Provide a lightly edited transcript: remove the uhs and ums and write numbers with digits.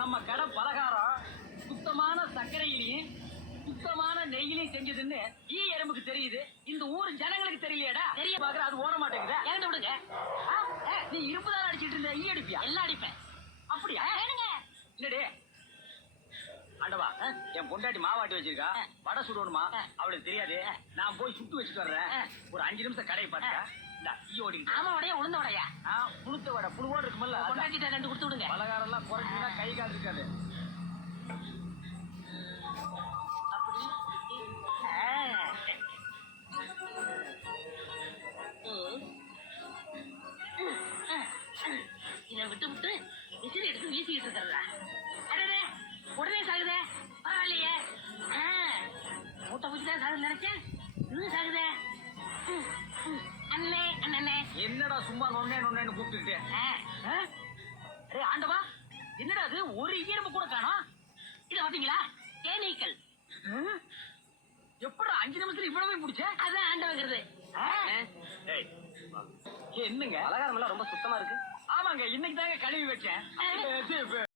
நம்ம கடை பலகாரம் சுத்தமான சர்க்கரையிலையும் சுத்தமான நெய்யிலையும் செஞ்சதுன்னு எறும்புக்கு தெரியுது. இந்த ஊர் ஜனங்களுக்கு தெரியலையடா. தெரிய பாக்குற அது ஓட மாட்டேங்குது. இறந்து விடுங்க. நீ இருப்பு தான் அடிச்சிட்டு இருந்த அடிப்பியா? எல்லாம் அடிப்பேன். அப்படியா? இல்லடே ஆண்டவா, என் பொண்டாட்டி மாவாட்டி வச்சிருக்கா, வடை சுடணுமா, அவளுக்கு தெரியாது. நான் போய் சுட்டு வச்சுட்டு வர்றேன். ஒரு 5 நிமிஷம் கடையை பாத்துக்க. ஆமா வடையா உளுந்த வடையா? புழுத்த வடை புழுவோடு இருக்குமல்ல, பொண்டாட்டிட்ட 2 கொடுத்து விடுங்க. பலகாரம் எல்லாம் குறைஞ்சுன்னா கை கால் இருக்காது. அப்படி இதை விட்டு விட்டு விசிறி எடுத்து வீசிக்கிட்டு இருக்கிறதா? உடனே சாகுதே, பரவாயில்லையே. மூட்டை பூச்சிதான் சாகுது நினைச்சேன், இன்னும் சாகுதே. அண்ணே அண்ணே, என்னடா சும்மா நொன்னு கூப்பிட்டு? ஆண்டவா, என்னடா அது ஒரு ஈரம்பு கூட காணோம்? இத பாத்தீங்களா? தேனீக்கள். எப்படா 5 நிமிஷத்துல இவ்வளவு பிடிச்ச? அதான் ஆண்டவங்கிறது. என்னங்க பலகாரம் எல்லாம் ரொம்ப சுத்தமா இருக்கு. ஆமாங்க, இன்னைக்கு தாங்க கழுவி வச்சேன்.